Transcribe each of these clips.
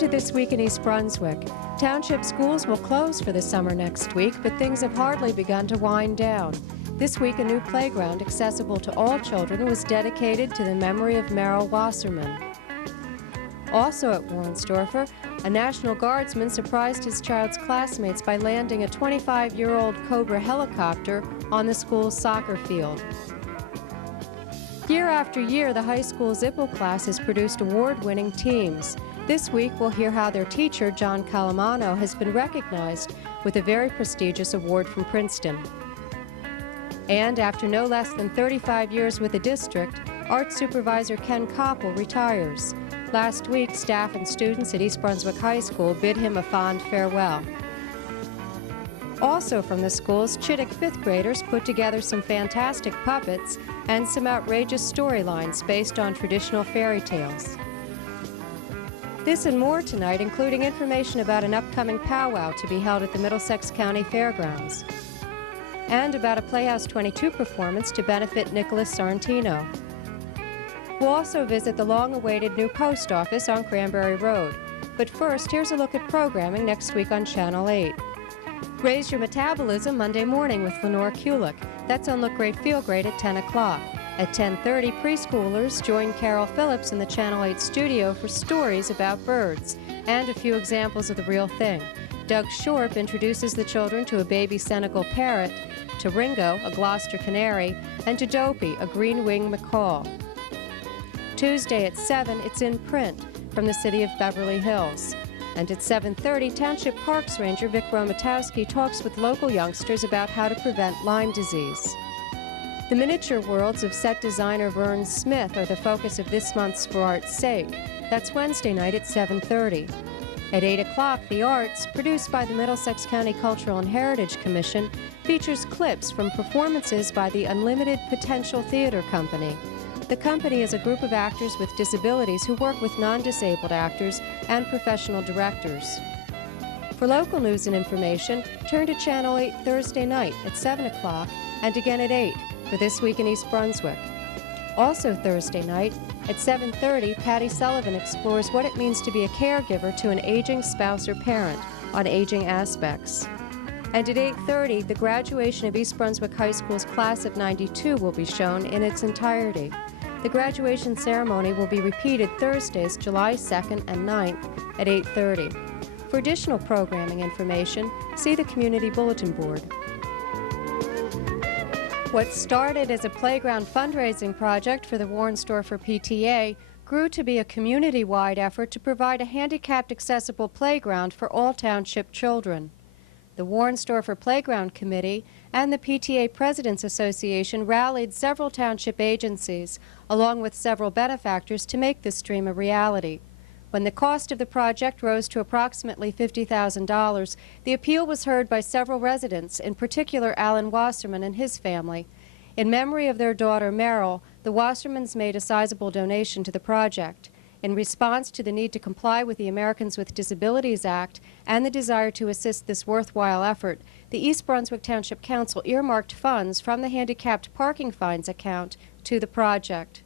to This Week in East Brunswick. Township schools will close for the summer next week, but things have hardly begun to wind down. This week, a new playground accessible to all children was dedicated to the memory of Meryl Wasserman. Also at Warnsdorfer, a National Guardsman surprised his child's classmates by landing a 25-year-old Cobra helicopter on the school's soccer field. Year after year, the high school Zippel class has produced award-winning teams. This week, we'll hear how their teacher, John Calimano, has been recognized with a very prestigious award from Princeton. And after no less than 35 years with the district, art supervisor Ken Koppel retires. Last week, staff and students at East Brunswick High School bid him a fond farewell. Also from the schools, Chittick fifth graders put together some fantastic puppets and some outrageous storylines based on traditional fairy tales. This and more tonight, including information about an upcoming powwow to be held at the Middlesex County Fairgrounds, and about a Playhouse 22 performance to benefit Nicholas Sorrentino. We'll also visit the long-awaited new post office on Cranberry Road. But first, here's a look at programming next week on Channel 8. Raise Your Metabolism Monday morning with Lenore Kulick. That's on Look Great, Feel Great at 10 o'clock. At 10:30, preschoolers join Carol Phillips in the Channel 8 studio for stories about birds and a few examples of the real thing. Doug Shorp introduces the children to a baby Senegal parrot, to Ringo, a Gloucester canary, and to Dopey, a green-winged macaw. Tuesday at 7, it's in print from the city of Beverly Hills. And at 7:30, Township Parks Ranger Vic Romatowski talks with local youngsters about how to prevent Lyme disease. The miniature worlds of set designer Vern Smith are the focus of this month's For Art's Sake. That's Wednesday night at 7:30. At 8 o'clock, The Arts, produced by the Middlesex County Cultural and Heritage Commission, features clips from performances by the Unlimited Potential Theater Company. The company is a group of actors with disabilities who work with non-disabled actors and professional directors. For local news and information, turn to Channel 8 Thursday night at 7 o'clock and again at 8 for This Week in East Brunswick. Also Thursday night at 7:30, Patty Sullivan explores what it means to be a caregiver to an aging spouse or parent on aging aspects. And at 8:30, the graduation of East Brunswick High School's class of '92 will be shown in its entirety. The graduation ceremony will be repeated Thursdays, July 2nd and 9th at 8:30. For additional programming information, see the Community Bulletin Board. What started as a playground fundraising project for the Warnsdorfer PTA grew to be a community-wide effort to provide a handicapped accessible playground for all township children. The Warnsdorfer Playground Committee and the PTA Presidents Association rallied several township agencies, along with several benefactors, to make this dream a reality. When the cost of the project rose to approximately $50,000, the appeal was heard by several residents, in particular Alan Wasserman and his family. In memory of their daughter Meryl, the Wassermans made a sizable donation to the project. In response to the need to comply with the Americans with Disabilities Act and the desire to assist this worthwhile effort, the East Brunswick Township Council earmarked funds from the handicapped parking fines account to the project.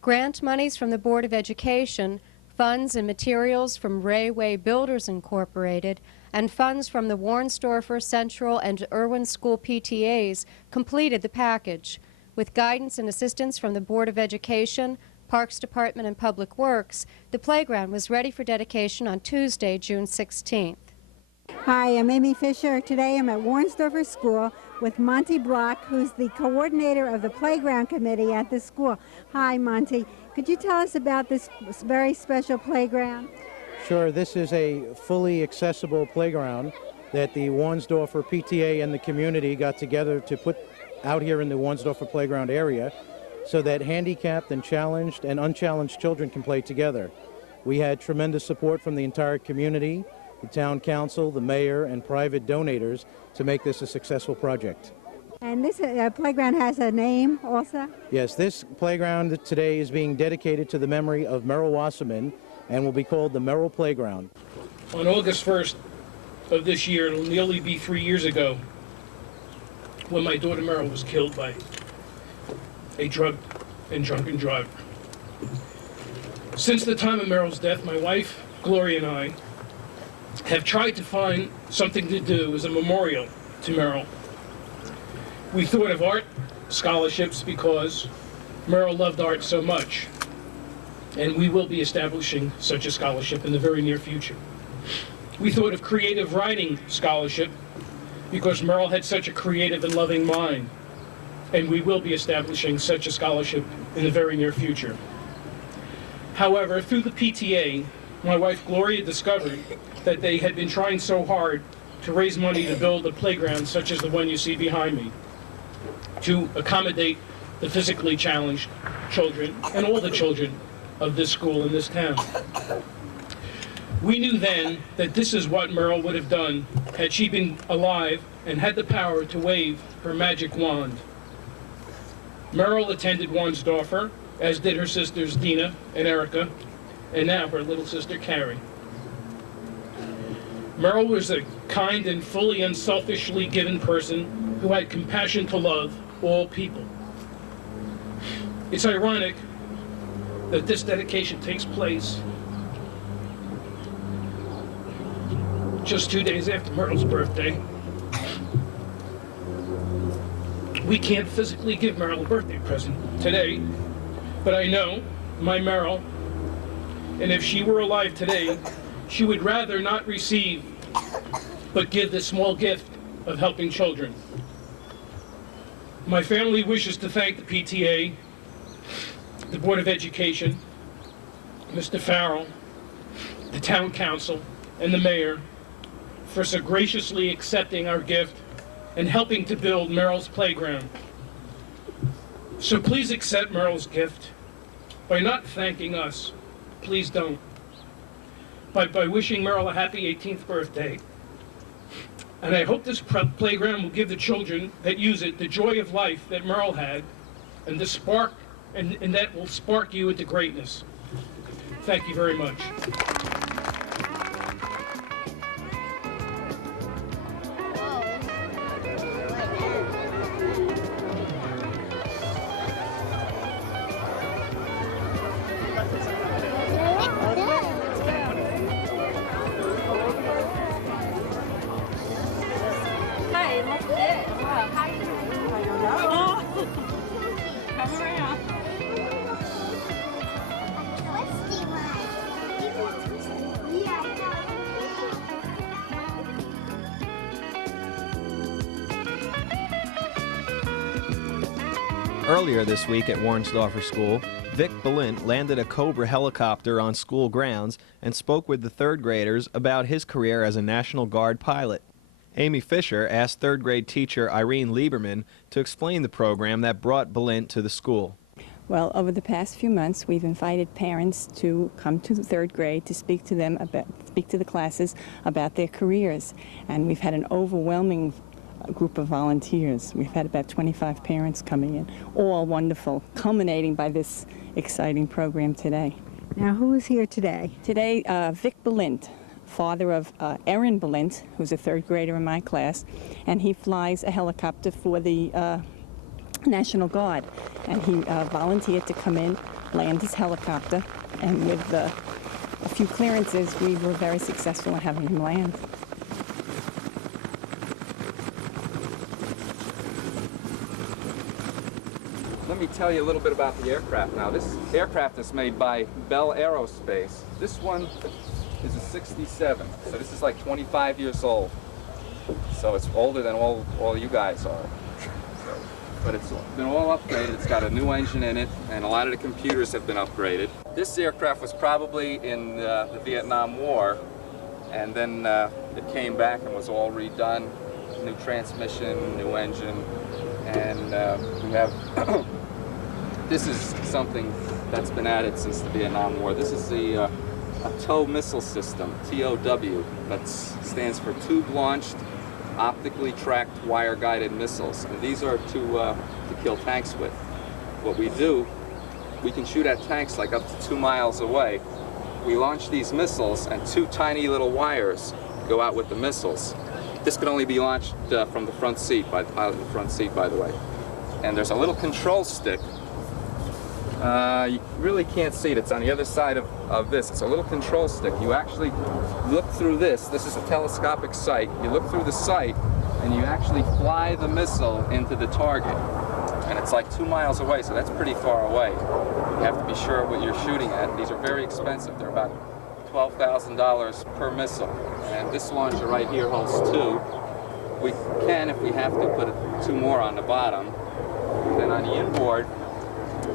Grant monies from the Board of Education, funds and materials from Rayway Builders Incorporated, and funds from the Warnsdorfer, Central, and Irwin School PTAs completed the package. With guidance and assistance from the Board of Education, Parks Department, and Public Works, the playground was ready for dedication on Tuesday, June 16th. Hi, I'm Amy Fisher. Today I'm at Warnsdorfer School with Monty Block, who's the coordinator of the playground committee at the school. Hi, Monty. Could you tell us about this very special playground? Sure. This is a fully accessible playground that the Warnsdorfer PTA and the community got together to put out here in the Warnsdorfer playground area, so that handicapped and challenged and unchallenged children can play together. We had tremendous support from the entire community, the town council, the mayor, and private donators to make this a successful project. And this playground has a name also? Yes, this playground today is being dedicated to the memory of Meryl Wasserman and will be called the Meryl Playground. On August 1st of this year, it'll nearly be 3 years ago, when my daughter Meryl was killed by a drug and drunken driver. Since the time of Meryl's death, my wife Gloria and I, have tried to find something to do as a memorial to Meryl. We thought of art scholarships because Meryl loved art so much, and we will be establishing such a scholarship in the very near future. We thought of creative writing scholarship because Meryl had such a creative and loving mind, and we will be establishing such a scholarship in the very near future. However, through the PTA, my wife Gloria discovered that they had been trying so hard to raise money to build a playground such as the one you see behind me, to accommodate the physically challenged children and all the children of this school in this town. We knew then that this is what Meryl would have done had she been alive and had the power to wave her magic wand. Meryl attended Warnsdorfer, as did her sisters Dina and Erica, and now her little sister Carrie. Meryl was a kind and fully unselfishly given person who had compassion to love all people. It's ironic that this dedication takes place just 2 days after Meryl's birthday. We can't physically give Meryl a birthday present today, but I know my Meryl, and if she were alive today, she would rather not receive, but give this small gift of helping children. My family wishes to thank the PTA, the Board of Education, Mr. Farrell, the Town Council, and the Mayor for so graciously accepting our gift and helping to build Meryl's playground. So please accept Meryl's gift. By not thanking us, please don't. By wishing Meryl a happy 18th birthday. And I hope this playground will give the children that use it the joy of life that Meryl had, and the spark, and that will spark you into greatness. Thank you very much. Earlier this week at Warnsdorfer School, Vic Balint landed a Cobra helicopter on school grounds and spoke with the third graders about his career as a National Guard pilot. Amy Fisher asked third grade teacher Irene Lieberman to explain the program that brought Balint to the school. Well, over the past few months, we've invited parents to come to the third grade to speak to the classes about their careers, and we've had an overwhelming group of volunteers. We've had about 25 parents coming in, all wonderful, culminating by this exciting program today. Now, who is here today? Today, Vic Balint, father of Erin Balint, who's a third grader in my class, and he flies a helicopter for the National Guard, and he volunteered to come in, land his helicopter, and with a few clearances, we were very successful in having him land. Let me tell you a little bit about the aircraft now. This aircraft is made by Bell Aerospace. This one is a 67, so this is like 25 years old. So it's older than all you guys are. But it's been all upgraded. It's got a new engine in it, and a lot of the computers have been upgraded. This aircraft was probably in the Vietnam War, and then it came back and was all redone. New transmission, new engine, and we have this is something that's been added since the Vietnam War. This is a TOW missile system, TOW, that stands for tube-launched, optically tracked, wire-guided missiles. And these are to kill tanks with. What we do, we can shoot at tanks like up to 2 miles away. We launch these missiles, and 2 tiny little wires go out with the missiles. This can only be launched from the front seat, by the pilot in the front seat, by the way. And there's a little control stick You really can't see it. It's on the other side of this. It's a little control stick. You actually look through this. This is a telescopic sight. You look through the sight, and you actually fly the missile into the target. And it's like 2 miles away, so that's pretty far away. You have to be sure what you're shooting at. These are very expensive. They're about $12,000 per missile. And this launcher right here holds 2. We can, if we have to, put 2 more on the bottom. Then on the inboard,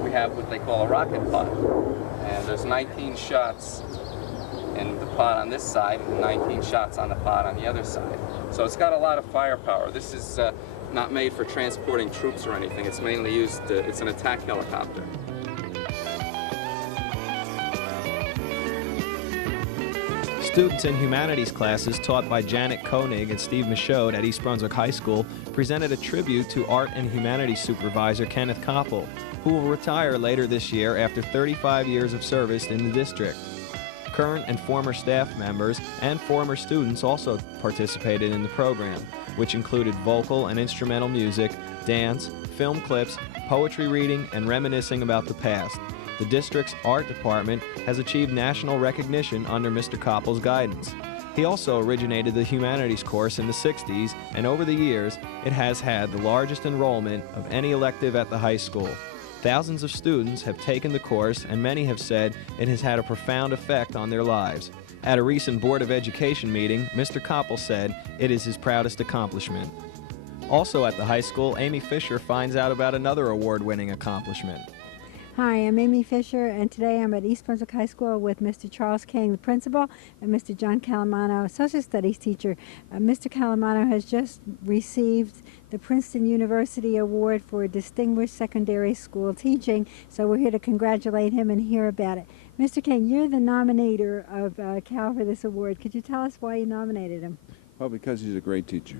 we have what they call a rocket pod. And there's 19 shots in the pod on this side and 19 shots on the pod on the other side. So it's got a lot of firepower. This is not made for transporting troops or anything. It's mainly used, it's an attack helicopter. Students in humanities classes taught by Janet Koenig and Steve Michaud at East Brunswick High School presented a tribute to art and humanities supervisor Kenneth Koppel, who will retire later this year after 35 years of service in the district. Current and former staff members and former students also participated in the program, which included vocal and instrumental music, dance, film clips, poetry reading, and reminiscing about the past. The district's art department has achieved national recognition under Mr. Koppel's guidance. He also originated the humanities course in the 60s, and over the years, it has had the largest enrollment of any elective at the high school. Thousands of students have taken the course, and many have said it has had a profound effect on their lives. At a recent Board of Education meeting, Mr. Koppel said it is his proudest accomplishment. Also at the high school, Amy Fisher finds out about another award-winning accomplishment. Hi, I'm Amy Fisher, and today I'm at East Brunswick High School with Mr. Charles King, the principal, and Mr. John Calimano, social studies teacher. Mr. Calimano has just received the Princeton University Award for Distinguished Secondary School Teaching, so we're here to congratulate him and hear about it. Mr. King, you're the nominator of Cal for this award. Could you tell us why you nominated him? Well, because he's a great teacher,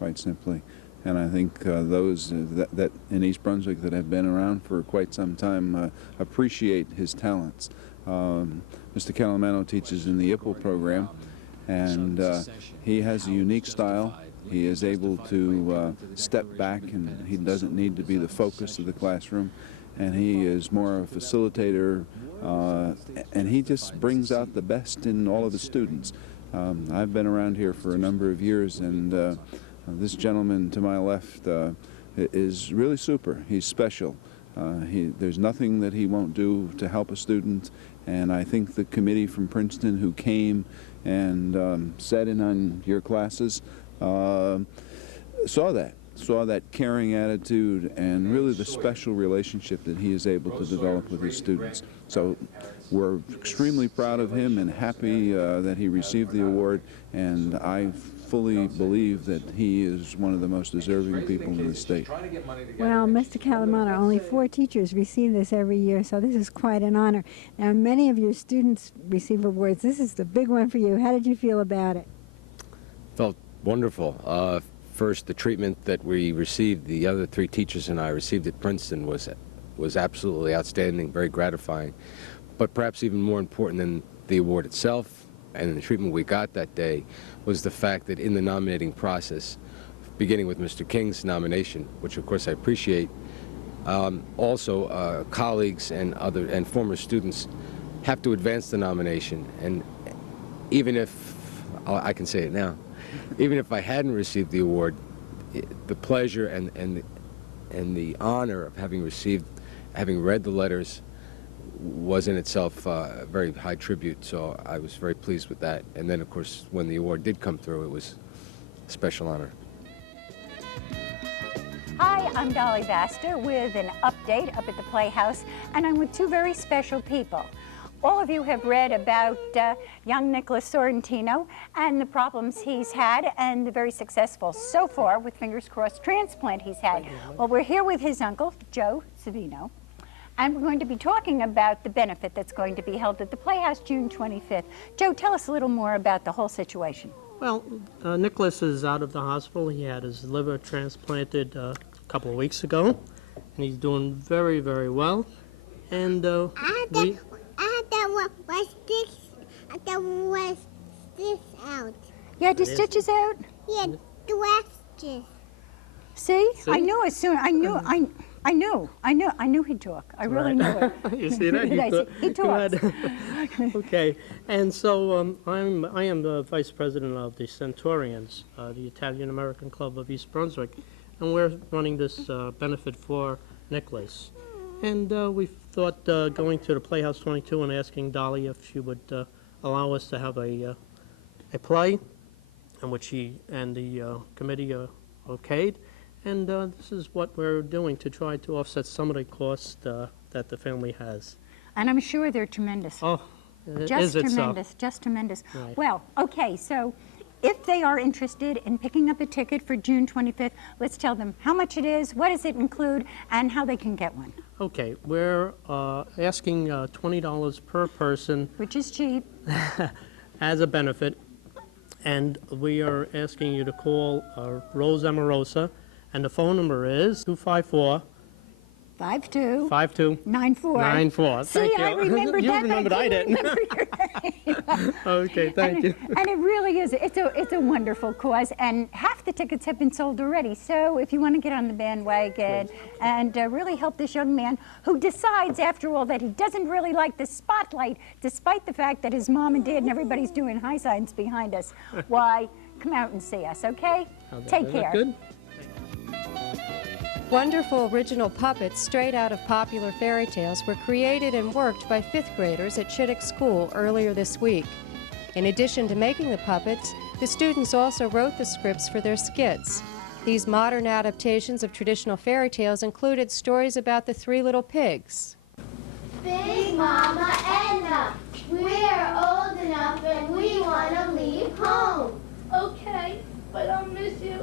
quite simply. And I think those that in East Brunswick that have been around for quite some time appreciate his talents. Mr. Calimano teaches in the IPPL program, and he has a unique style. He is able to step back, and he doesn't need to be the focus of the classroom. And he is more a facilitator, and he just brings out the best in all of the students. I've been around here for a number of years, and this gentleman to my left is really super. He's special. There's nothing that he won't do to help a student, and I think the committee from Princeton who came and sat in on your classes saw that caring attitude and really the special relationship that he is able to develop with his students. So we're extremely proud of him and happy that he received the award, and I fully believe that he is one of the most deserving people in the state. Well, Mr. Calimano, only 4 teachers receive this every year, so this is quite an honor. Now, many of your students receive awards. This is the big one for you. How did you feel about it? Felt wonderful. First, the treatment that we received, the other 3 teachers and I received at Princeton was absolutely outstanding, very gratifying. But perhaps even more important than the award itself and the treatment we got that day was the fact that in the nominating process, beginning with Mr. King's nomination, which of course I appreciate, also colleagues and former students have to advance the nomination. And even if, I can say it now, even if I hadn't received the award, the pleasure and the honor of having read the letters was in itself a very high tribute, so I was very pleased with that. And then, of course, when the award did come through, it was a special honor. Hi, I'm Dolly Vaster with an update up at the Playhouse, and I'm with 2 very special people. All of you have read about young Nicholas Sorrentino and the problems he's had and the very successful, so far, with fingers crossed, transplant he's had. Well, we're here with his uncle, Joe Savino, and we're going to be talking about the benefit that's going to be held at the Playhouse June 25th. Joe, tell us a little more about the whole situation. Well, Nicholas is out of the hospital. He had his liver transplanted a couple of weeks ago, and he's doing very, very well. And was this out? You had your stitches out? Yeah, the stitches. See? I knew as soon. I I knew he'd talk. I really knew it. You see that? Did I see? He talks. Okay, and so I am the vice president of the Centurions, the Italian-American Club of East Brunswick, and we're running this benefit for Nicholas. And we thought going to the Playhouse 22 and asking Dolly if she would allow us to have a play, in which she and the committee okayed. And this is what we're doing to try to offset some of the costs that the family has. And I'm sure they're tremendous. Oh, Just tremendous, just tremendous. Right. Well, okay, so if they are interested in picking up a ticket for June 25th, let's tell them how much it is, what does it include, and how they can get one. Okay, we're asking $20 per person. Which is cheap. As a benefit, and we are asking you to call Rose Amorosa, and the phone number is 254 52 94. See, Thank you. I remembered You that. remembered, I didn't. Okay, thank you. And it really is. It's a wonderful cause, and half the tickets have been sold already. So if you want to get on the bandwagon and really help this young man who decides, after all, that he doesn't really like the spotlight, despite the fact that his mom and dad and everybody's doing high signs behind us, why, come out and see us, okay? Take care. Good. Wonderful original puppets straight out of popular fairy tales were created and worked by 5th graders at Chittick School earlier this week. In addition to making the puppets, the students also wrote the scripts for their skits. These modern adaptations of traditional fairy tales included stories about the 3 little pigs. Big Mama Edna, we're old enough and we want to leave home. Okay, but I'll miss you.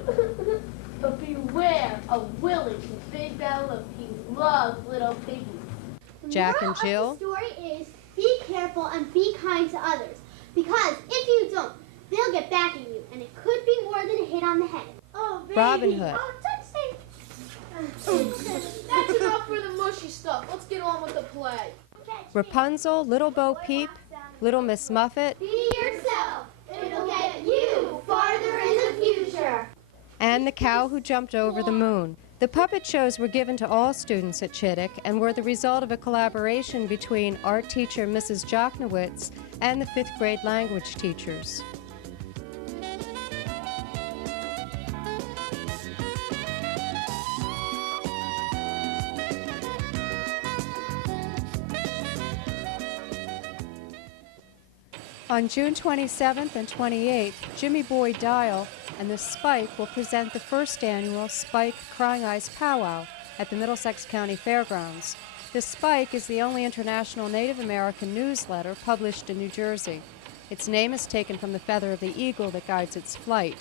But beware of Willie, the big battle of he loves little piggies. Jack and Jill. The story is be careful and be kind to others, because if you don't, they'll get back at you, and it could be more than a hit on the head. Oh, baby. Robin Hood. Oh, that's enough for the mushy stuff. Let's get on with the play. Rapunzel, Little Bo Peep, Little Miss Muffet, Be yourself. It'll get you farther in the future. and The Cow Who Jumped Over the Moon. The puppet shows were given to all students at Chittick and were the result of a collaboration between art teacher Mrs. Jocknowitz and the 5th grade language teachers. On June 27th and 28th, Jimmy Boy Dial and the Spike will present the first annual Spike Crying Eyes Powwow at the Middlesex County Fairgrounds. The Spike is the only international Native American newsletter published in New Jersey. Its name is taken from the feather of the eagle that guides its flight.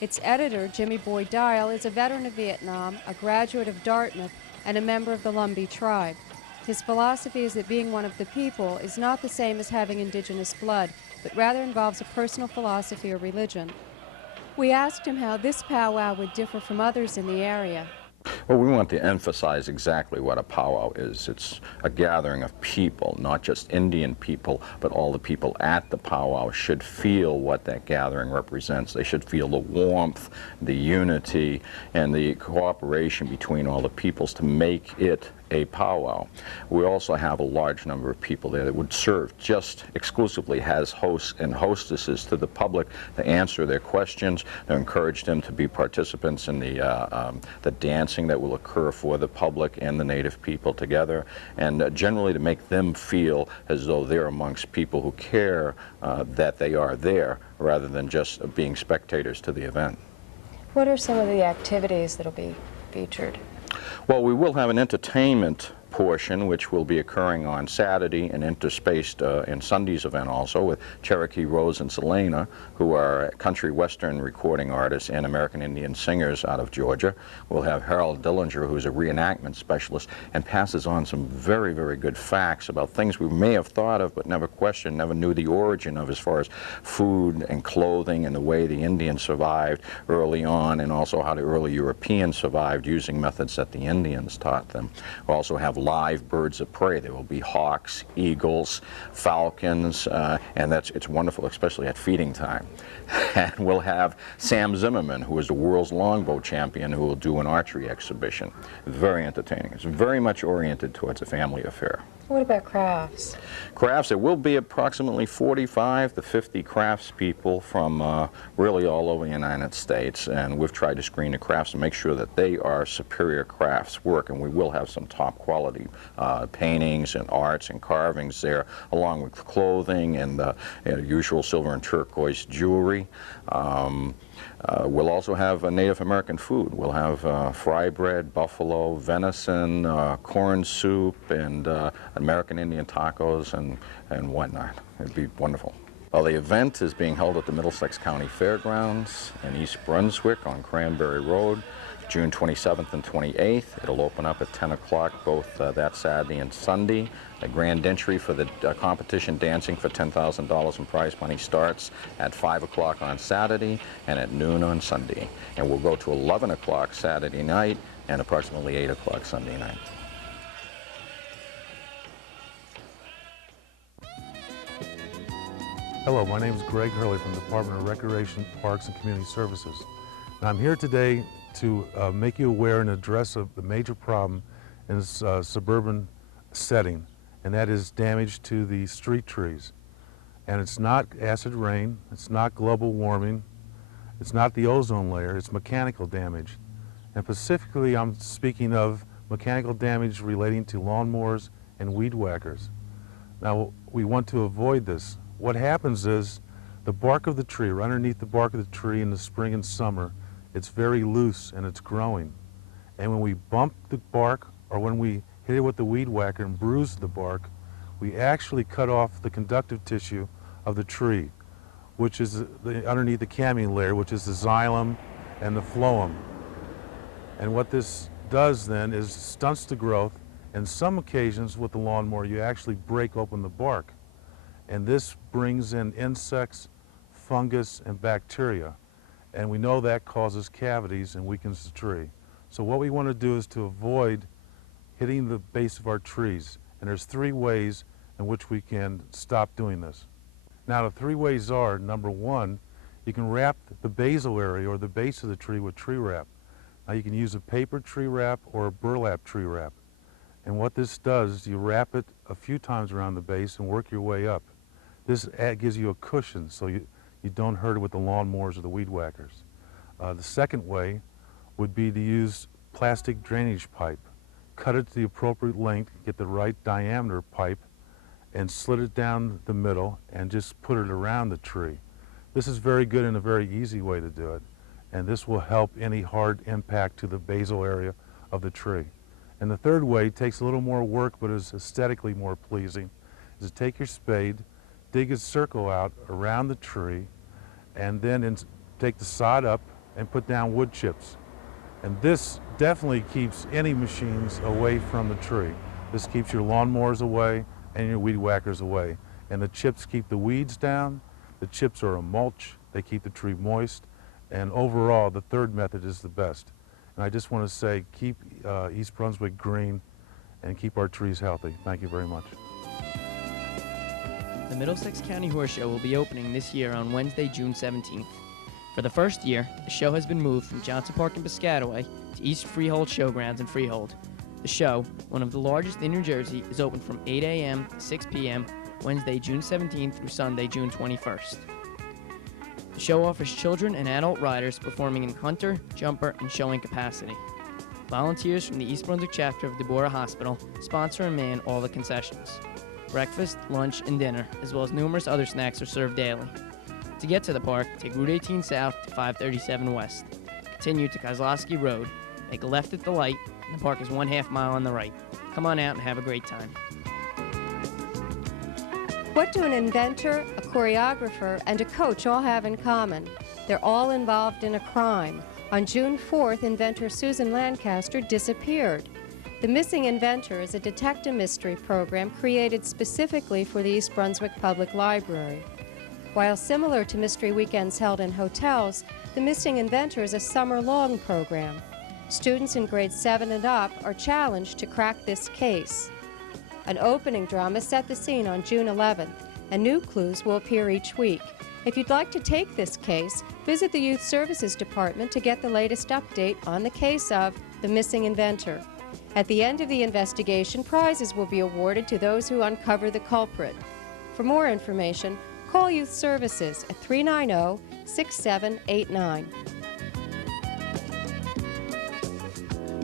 Its editor, Jimmy Boy Dial, is a veteran of Vietnam, a graduate of Dartmouth, and a member of the Lumbee tribe. His philosophy is that being one of the people is not the same as having indigenous blood, but rather involves a personal philosophy or religion. We asked him how this powwow would differ from others in the area. Well, we want to emphasize exactly what a powwow is. It's a gathering of people, not just Indian people, but all the people at the powwow should feel what that gathering represents. They should feel the warmth, the unity, and the cooperation between all the peoples to make it a powwow. We also have a large number of people there that would serve just exclusively as hosts and hostesses to the public to answer their questions, to encourage them to be participants in the dancing that will occur for the public and the native people together, and generally to make them feel as though they're amongst people who care that they are there rather than just being spectators to the event. What are some of the activities that will be featured? Well, we will have an entertainment portion which will be occurring on Saturday and interspaced in Sunday's event also with Cherokee Rose and Selena, who are country western recording artists and American Indian singers out of Georgia. We'll have Harold Dillinger, who's a reenactment specialist and passes on some very, very good facts about things we may have thought of but never questioned, never knew the origin of, as far as food and clothing and the way the Indians survived early on, and also how the early Europeans survived using methods that the Indians taught them. We'll also have live birds of prey. There will be hawks, eagles, falcons, and it's wonderful, especially at feeding time. And we'll have Sam Zimmerman, who is the world's longbow champion, who will do an archery exhibition. Very entertaining. It's very much oriented towards a family affair. What about crafts? Crafts, there will be approximately 45 to 50 craftspeople from really all over the United States, and we've tried to screen the crafts and make sure that they are superior crafts work, and we will have some top quality paintings and arts and carvings there, along with clothing and usual silver and turquoise jewelry. We'll also have Native American food. We'll have fry bread, buffalo, venison, corn soup, and American Indian tacos and whatnot. It'd be wonderful. Well, the event is being held at the Middlesex County Fairgrounds in East Brunswick on Cranberry Road, June 27th and 28th. It'll open up at 10 o'clock both that Saturday and Sunday. The grand entry for the competition dancing for $10,000 in prize money starts at 5 o'clock on Saturday and at noon on Sunday. And we'll go to 11 o'clock Saturday night and approximately 8 o'clock Sunday night. Hello, my name is Greg Hurley from the Department of Recreation, Parks, and Community Services. And I'm here today to make you aware and address the major problem in this suburban setting, and that is damage to the street trees. And it's not acid rain, it's not global warming, it's not the ozone layer, it's mechanical damage. And specifically, I'm speaking of mechanical damage relating to lawnmowers and weed whackers. Now, we want to avoid this. What happens is the bark of the tree, or underneath the bark of the tree in the spring and summer, it's very loose and it's growing. And when we bump the bark, or when we hit it with the weed whacker and bruise the bark, we actually cut off the conductive tissue of the tree, which is underneath the cambium layer, which is the xylem and the phloem. And what this does then is stunts the growth, and some occasions with the lawnmower you actually break open the bark. And this brings in insects, fungus, and bacteria. And we know that causes cavities and weakens the tree. So what we want to do is to avoid hitting the base of our trees. And there's 3 ways in which we can stop doing this. Now the 3 ways are, number 1, you can wrap the basal area or the base of the tree with tree wrap. Now you can use a paper tree wrap or a burlap tree wrap. And what this does is you wrap it a few times around the base and work your way up. This gives you a cushion so you don't hurt it with the lawnmowers or the weed whackers. The second way would be to use plastic drainage pipe. Cut it to the appropriate length, get the right diameter pipe, and slit it down the middle and just put it around the tree. This is very good and a very easy way to do it. And this will help any hard impact to the basal area of the tree. And the third way takes a little more work but is aesthetically more pleasing, is to take your spade, dig a circle out around the tree, and then take the sod up and put down wood chips. And this definitely keeps any machines away from the tree. This keeps your lawnmowers away and your weed whackers away. And the chips keep the weeds down. The chips are a mulch. They keep the tree moist. And overall, the third method is the best. And I just want to say, keep East Brunswick green and keep our trees healthy. Thank you very much. The Middlesex County Horse Show will be opening this year on Wednesday, June 17th. For the first year, the show has been moved from Johnson Park in Piscataway to East Freehold Showgrounds in Freehold. The show, one of the largest in New Jersey, is open from 8 a.m. to 6 p.m. Wednesday, June 17th through Sunday, June 21st. The show offers children and adult riders performing in hunter, jumper, and showing capacity. Volunteers from the East Brunswick chapter of Deborah Hospital sponsor and man all the concessions. Breakfast, lunch, and dinner, as well as numerous other snacks, are served daily. To get to the park, take Route 18 South to 537 West. Continue to Kozlowski Road, make a left at the light, and the park is 1/2 mile on the right. Come on out and have a great time. What do an inventor, a choreographer, and a coach all have in common? They're all involved in a crime. On June 4th, inventor Susan Lancaster disappeared. The Missing Inventor is a detective mystery program created specifically for the East Brunswick Public Library. While similar to mystery weekends held in hotels, the Missing Inventor is a summer-long program. Students in grades 7 and up are challenged to crack this case. An opening drama set the scene on June 11th, and new clues will appear each week. If you'd like to take this case, visit the Youth Services Department to get the latest update on the case of the missing inventor. At the end of the investigation, prizes will be awarded to those who uncover the culprit. For more information, call Youth Services at 390-6789.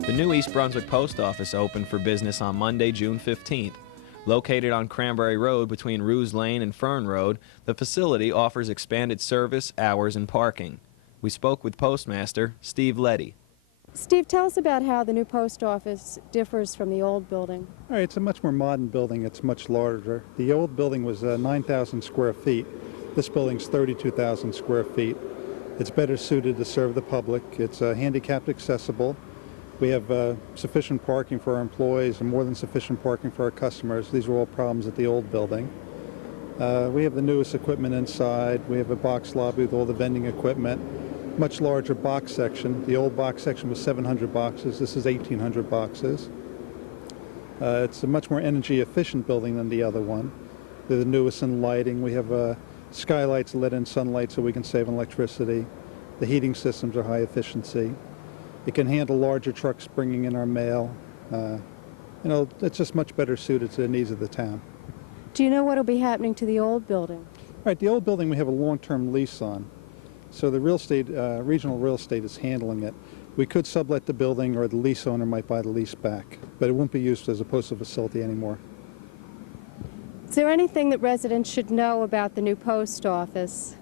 The new East Brunswick Post Office opened for business on Monday, June 15th. Located on Cranberry Road between Ruse Lane and Fern Road, the facility offers expanded service, hours, and parking. We spoke with Postmaster Steve Letty. Steve, tell us about how the new post office differs from the old building. All right, it's a much more modern building. It's much larger. The old building was 9,000 square feet. This building's 32,000 square feet. It's better suited to serve the public. It's handicapped accessible. We have sufficient parking for our employees and more than sufficient parking for our customers. These were all problems at the old building. We have the newest equipment inside. We have a box lobby with all the vending equipment. Much larger box section. The old box section was 700 boxes. This is 1,800 boxes. It's a much more energy efficient building than the other one. They're the newest in lighting. We have skylights let in sunlight so we can save on electricity. The heating systems are high efficiency. It can handle larger trucks bringing in our mail. It's just much better suited to the needs of the town. Do you know what will be happening to the old building? Right, the old building we have a long-term lease on. So the real estate, regional real estate is handling it. We could sublet the building or the lease owner might buy the lease back, but it won't be used as a postal facility anymore. Is there anything that residents should know about the new post office?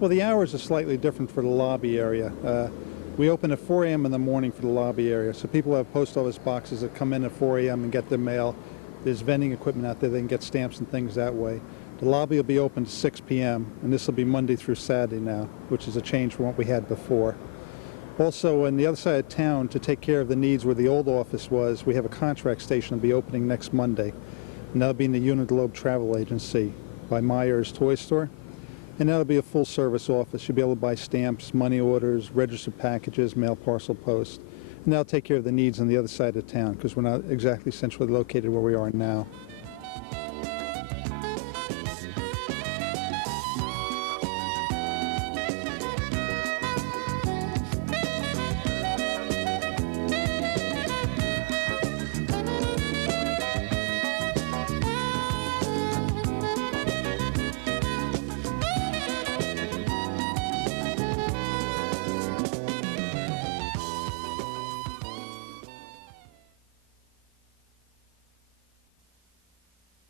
Well, the hours are slightly different for the lobby area. We open at 4 a.m. in the morning for the lobby area, so people have post office boxes that come in at 4 a.m. and get their mail. There's vending equipment out there. They can get stamps and things that way. The lobby will be open to 6 p.m., and this will be Monday through Saturday now, which is a change from what we had before. Also, on the other side of town, to take care of the needs where the old office was, we have a contract station that'll be opening next Monday, and that'll be in the Uniglobe Travel Agency by Meyer's Toy Store. And that'll be a full-service office. You'll be able to buy stamps, money orders, registered packages, mail, parcel, post. And that'll take care of the needs on the other side of town because we're not exactly centrally located where we are now.